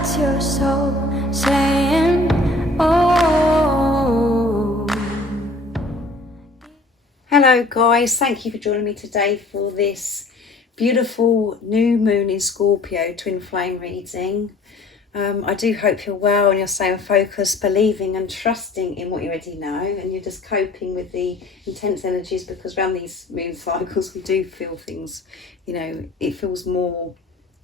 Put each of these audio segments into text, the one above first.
What's your soul saying? Oh. Hello guys, thank you for joining me today for this beautiful new moon in Scorpio twin flame reading. I do hope you're well and you're staying focused, believing and trusting in what you already know, and you're just coping with the intense energies, because around these moon cycles we do feel things, you know, it feels more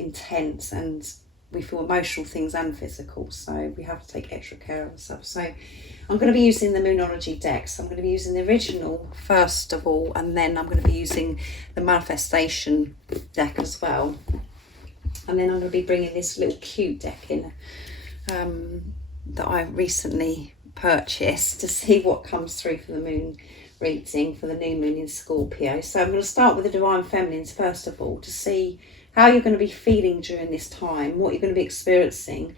intense and we feel emotional things and physical, so we have to take extra care of ourselves. So I'm going to be using the Moonology deck. So I'm going to be using the original first of all, and then I'm going to be using the manifestation deck as well. And then I'm going to be bringing this little cute deck in that I recently purchased to see what comes through for the moon reading for the new moon in Scorpio. So I'm going to start with the Divine Feminines first of all, to see how you're going to be feeling during this time, what you're going to be experiencing,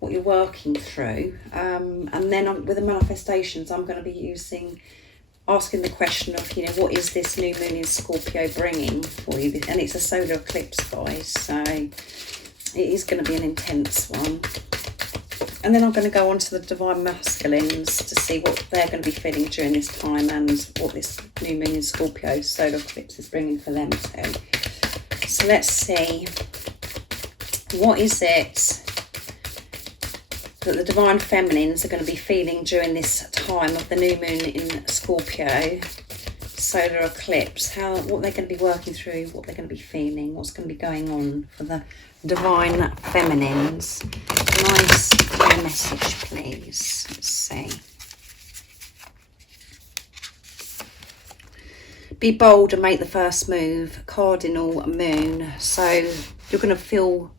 what you're working through. And then with the manifestations, I'm going to be asking the question of, you know, what is this new moon in Scorpio bringing for you? And it's a solar eclipse, guys, so it is going to be an intense one. And then I'm going to go on to the Divine Masculines to see what they're going to be feeling during this time and what this new moon in Scorpio solar eclipse is bringing for them too. So let's see, what is it that the Divine Feminines are going to be feeling during this time of the new moon in Scorpio solar eclipse? What they're going to be working through, what they're going to be feeling, what's going to be going on for the Divine Feminines. Nice clear message, please. Let's see. Be bold and make the first move. Cardinal moon. So you're going to feel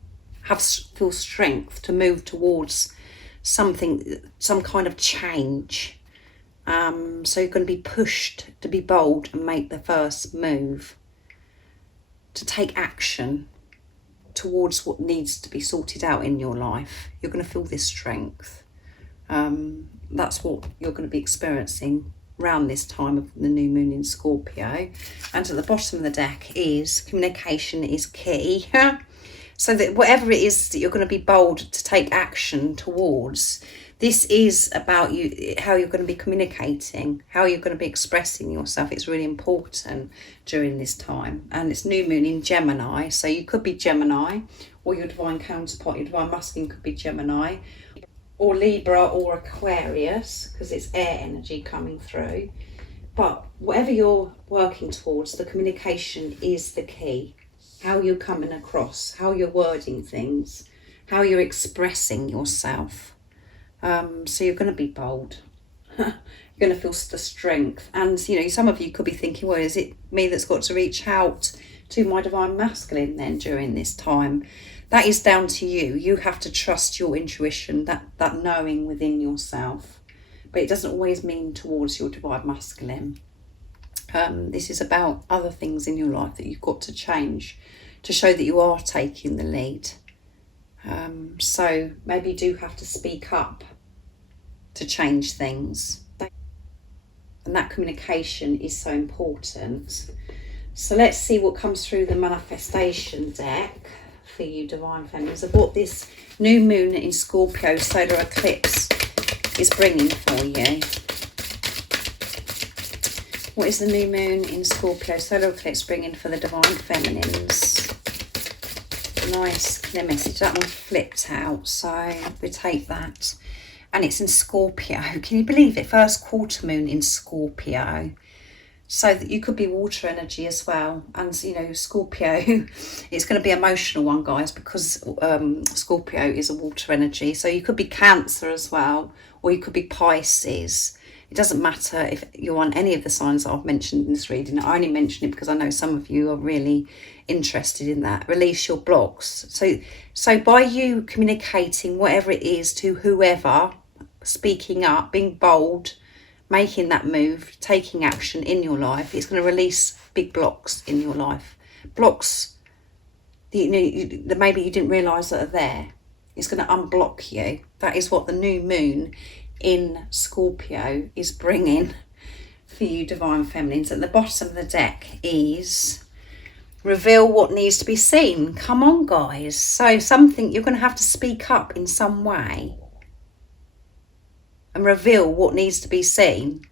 strength to move towards something, some kind of change. So you're going to be pushed to be bold and make the first move, to take action towards what needs to be sorted out in your life. You're going to feel this strength. That's what you're going to be experiencing around this time of the new moon in Scorpio. And at the bottom of the deck is communication is key. So that whatever it is that you're going to be bold to take action towards, this is about you, how you're going to be communicating, how you're going to be expressing yourself. It's really important during this time. And it's new moon in Gemini, so you could be Gemini, or your divine counterpart, your divine masculine could be Gemini, or Libra or Aquarius, because it's air energy coming through. But whatever you're working towards, the communication is the key. How you're coming across, how you're wording things, how you're expressing yourself. So you're going to be bold. You're going to feel the strength. And, you know, some of you could be thinking, well, is it me that's got to reach out to my divine masculine then during this time? That is down to you. You have to trust your intuition, that knowing within yourself. But it doesn't always mean towards your divine masculine. This is about other things in your life that you've got to change to show that you are taking the lead. So maybe you do have to speak up to change things. And that communication is so important. So let's see what comes through the manifestation deck for you, Divine Feminines, of what this new moon in Scorpio solar eclipse is bringing for you. What is the new moon in Scorpio solar eclipse bringing for the Divine Feminines? Nice clear message. That one flipped out, so we take that. And it's in Scorpio. Can you believe it? First quarter moon in Scorpio. So that you could be water energy as well. And, you know, Scorpio, it's going to be an emotional one, guys, because Scorpio is a water energy. So you could be Cancer as well, or you could be Pisces. It doesn't matter if you're on any of the signs that I've mentioned in this reading. I only mention it because I know some of you are really interested in that. Release your blocks. So by you communicating whatever it is to whoever, speaking up, being bold, making that move, taking action in your life, it's going to release big blocks in your life. Blocks that maybe you didn't realise that are there. It's going to unblock you. That is what the new moon in Scorpio is bringing for you, Divine Feminines. At the bottom of the deck is Reveal what needs to be seen. Come on, guys. So something, you're going to have to speak up in some way and reveal what needs to be seen.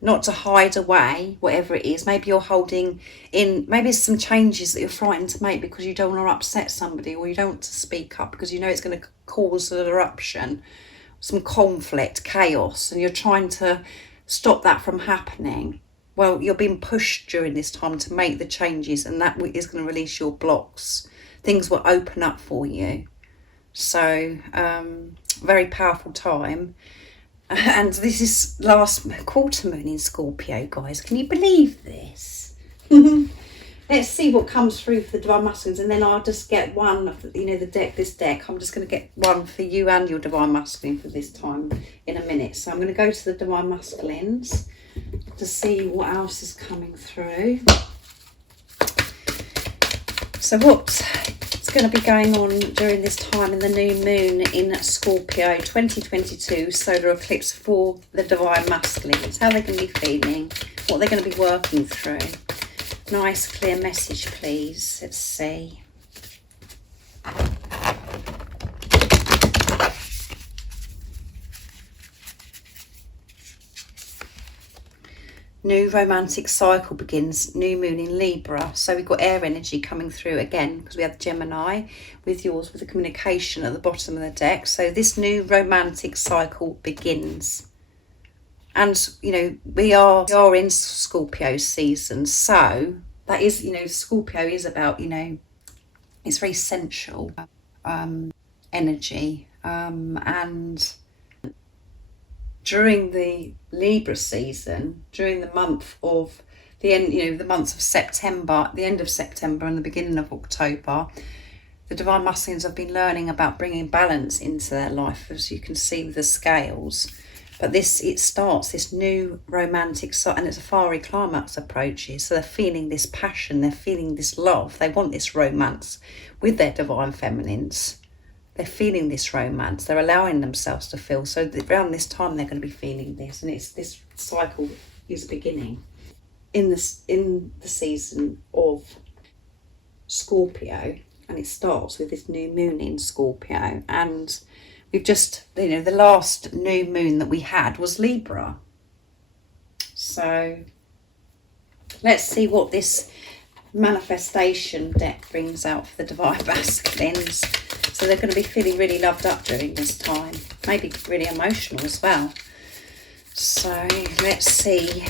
Not to hide away, whatever it is. Maybe you're holding in, maybe it's some changes that you're frightened to make because you don't want to upset somebody, or you don't want to speak up because you know it's going to cause an eruption, some conflict, chaos, and you're trying to stop that from happening. Well, you're being pushed during this time to make the changes, and that is going to release your blocks. Things will open up for you. So, very powerful time. And this is last quarter moon in Scorpio, guys. Can you believe this? Let's see what comes through for the Divine Masculines, and then I'll just get one of the, this deck. I'm just going to get one for you and your Divine Masculine for this time in a minute. So I'm going to go to the Divine Masculines to see what else is coming through. So what's going to be going on during this time in the new moon in Scorpio 2022 solar eclipse for the Divine Masculines? How they're going to be feeling, what they're going to be working through. Nice clear message, please. Let's see. New romantic cycle begins, new moon in Libra. So we've got air energy coming through again because we have Gemini with yours with the communication at the bottom of the deck. So this new romantic cycle begins. And, we are in Scorpio season. So that is, Scorpio is about, it's very sensual energy. And during the Libra season, during the month of the end, the months of September, the end of September and the beginning of October, the Divine Masculines have been learning about bringing balance into their life, as you can see with the scales. But it starts this new romantic cycle, and it's a fiery climax approaches. So they're feeling this passion, they're feeling this love, they want this romance with their Divine Feminines. They're feeling this romance. They're allowing themselves to feel. So around this time, they're going to be feeling this. And this cycle is beginning in the season of Scorpio. And it starts with this new moon in Scorpio. And we've just, the last new moon that we had was Libra. So let's see what this manifestation deck brings out for the Divine Masculines. So they're going to be feeling really loved up during this time. Maybe really emotional as well. So let's see.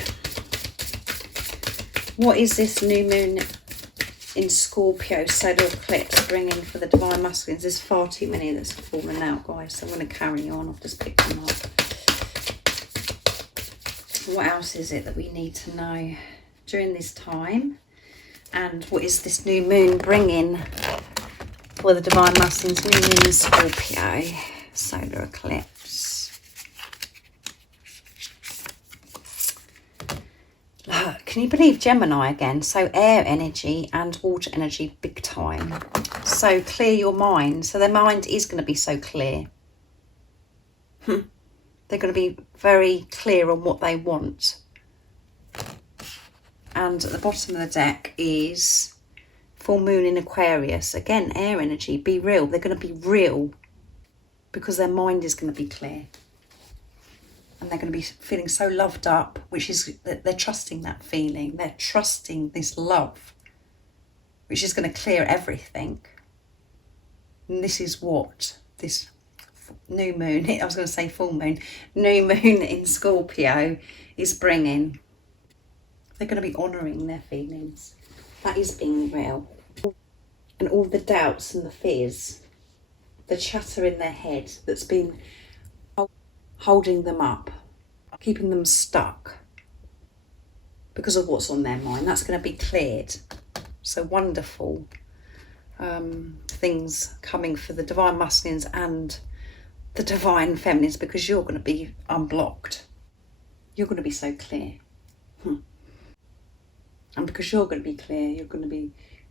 What is this new moon in Scorpio solar eclipse bringing for the Divine Masculines? There's far too many that's fallen out, guys. So I'm going to carry on. I've just picked them up. What else is it that we need to know during this time? And what is this new moon bringing for the Divine Masculines, new moon in Scorpio solar eclipse? Can you believe Gemini again? So air energy and water energy big time. So clear your mind. So their mind is going to be so clear. They're going to be very clear on what they want. And at the bottom of the deck is full moon in Aquarius. Again, air energy, be real. They're going to be real because their mind is going to be clear. And they're going to be feeling so loved up, which is that they're trusting that feeling. They're trusting this love, which is going to clear everything. And this is what this new moon, I was going to say full moon, new moon in Scorpio is bringing. They're going to be honouring their feelings. That is being real. And all the doubts and the fears, the chatter in their head that's been holding them up, keeping them stuck because of what's on their mind, that's going to be cleared. So wonderful things coming for the Divine Masculines and the Divine Feminines, because you're going to be unblocked. You're going to be so clear. And because you're going to be clear,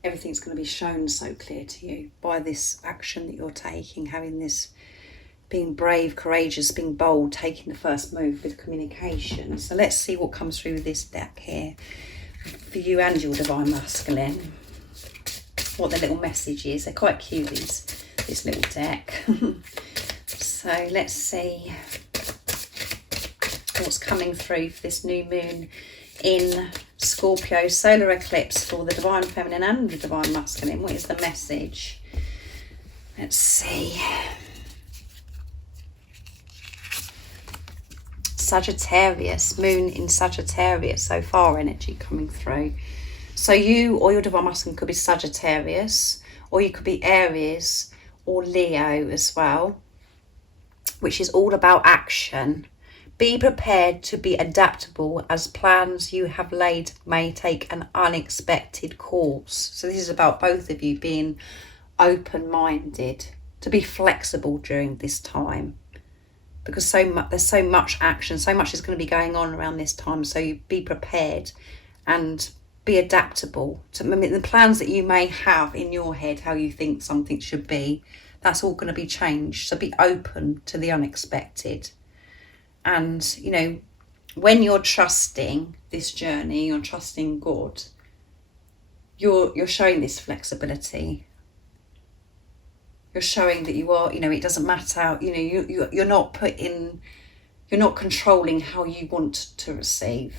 everything's going to be shown so clear to you by this action that you're taking, having this, being brave, courageous, being bold, taking the first move with communication. So let's see what comes through with this deck here. for you and your divine masculine. What the little message is. They're quite cute, this little deck. So let's see what's coming through for this new moon in Scorpio solar eclipse for the divine feminine and the divine masculine. What is the message? Let's see. Sagittarius, moon in Sagittarius so far, energy coming through. So you or your divine masculine could be Sagittarius, or you could be Aries or Leo as well, which is all about action. Be prepared to be adaptable as plans you have laid may take an unexpected course. So this is about both of you being open-minded, to be flexible during this time, because there's so much action, so much is going to be going on around this time. So you be prepared and be adaptable to the plans that you may have in your head, how you think something should be. That's all going to be changed. So be open to the unexpected. And, you know, when you're trusting this journey, you're trusting God, you're showing this flexibility. You're showing that you are, you know, it doesn't matter, you know, you're not you're not controlling how you want to receive.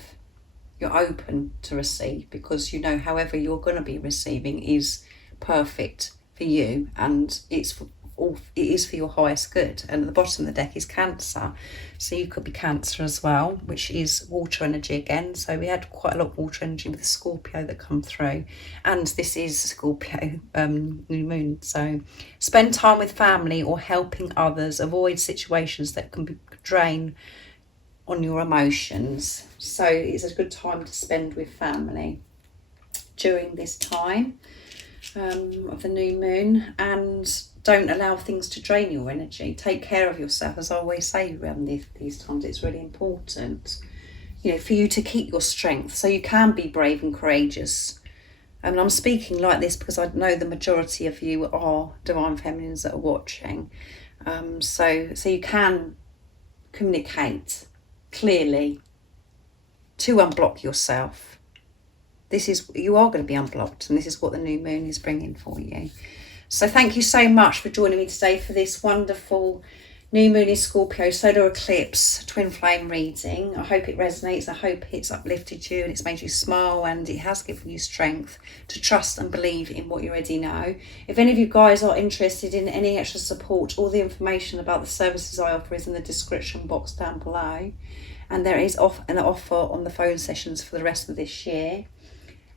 You're open to receive, because you know however you're going to be receiving is perfect for you, and it is for your highest good. And at the bottom of the deck is Cancer, so you could be Cancer as well, which is water energy again. So we had quite a lot of water energy with the Scorpio that come through, and this is Scorpio new moon. So spend time with family or helping others. Avoid situations that can drain on your emotions. So it's a good time to spend with family during this time of the new moon, and don't allow things to drain your energy. Take care of yourself, as I always say around these times. It's really important, you know, for you to keep your strength so you can be brave and courageous. And I'm speaking like this because I know the majority of you are divine feminines that are watching, so you can communicate clearly to unblock yourself. You are going to be unblocked, and this is what the new moon is bringing for you. So thank you so much for joining me today for this wonderful new moon in Scorpio solar eclipse twin flame reading. I hope it resonates. I hope it's uplifted you and it's made you smile, and it has given you strength to trust and believe in what you already know. If any of you guys are interested in any extra support, all the information about the services I offer is in the description box down below, and there is an offer on the phone sessions for the rest of this year.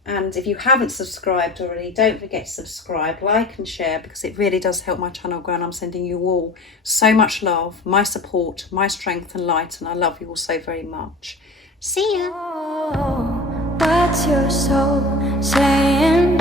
And if you haven't subscribed already, don't forget to subscribe, like and share, because it really does help my channel grow, and I'm sending you all so much love, my support, my strength and light, and I love you all so very much. See ya! Oh, what's your soul saying?